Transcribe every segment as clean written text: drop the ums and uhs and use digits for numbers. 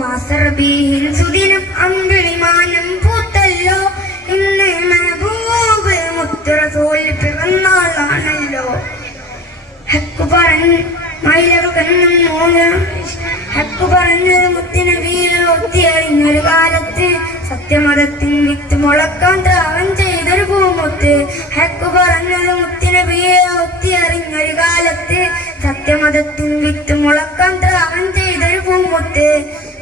മാസറബീഹിൻ സുദിനം അമ്പിളിമാനം പൂത്തല്ലോ. ഇന്ന് മെഹബൂബ് മുത്ത് റസൂൽ പിറന്നാളാണല്ലോ. ഹക്ക് പറഞ്ഞ് മയിലകന്നും ഹക്ക് പറഞ്ഞത് മുത്തുനബിയെ ഒത്തിയറിഞ്ഞൊരു കാലത്ത് സത്യമതത്തിൻ വിത്ത് മുളക്കാൻ ത്യാഗം ചെയ്തൊരു പൂമുത്ത്. ഹക്ക് പറഞ്ഞത് മുത്തുനബിയെ ഒത്തിയറിഞ്ഞൊരു കാലത്ത് സത്യമതത്തിൻ വിത്ത് മുളക്കാൻ ത്യാഗം ചെയ്തൊരു പൂമുത്ത്.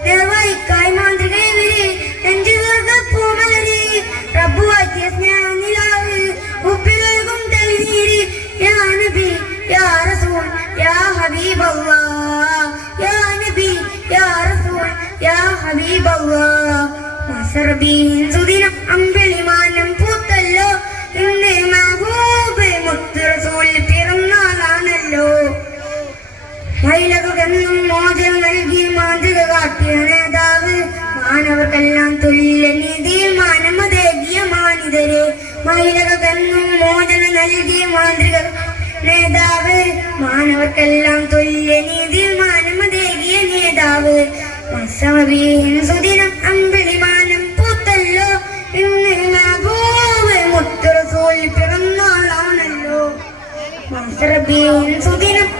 നിർവഹിക്കായി മാന്ത്രികയിവര് നെഞ്ചു പൂമലര് പ്രഭുവാക്കിയ സ്നേഹനിലാവ് ഉപ്പിലൊഴുകും തെളിനീര്. യാ നബി യാ റസൂൽ യാ ഹബീബല്ലാഹ്, യാ നബി യാ റസൂൽ യാ ഹബീബല്ലാഹ്. മാസറബീഹിൻ സുദിനം അമ്പിളിമാനം പൂത്തല്ലോ. ഇന്ന് മെഹബൂബ് മുത്ത് റസൂൽ പിറന്നാളാണല്ലോ. മയിലകെന്നും മോചനം നൽകി മാതൃക കാട്ടിയ നേതാവ്, മാനവർക്കെല്ലാം തുല്യനീതി മാനമതേകിയ മാനിതരെ. മയിലകെന്നും മോചനം നൽകി മാതൃക നേതാവ്, മാനവർക്കെല്ലാം തുല്യനീതി മാനമതേകിയ നേതാവ്. മാസറബീഹിൻ സുദിനം അമ്പിളിമാനം പൂത്തല്ലോ. ഇന്ന് മെഹബൂബ് മുത്ത് റസൂൽ പിറന്നാളാണല്ലോ. മാസറബീഹിൻ സുദിനം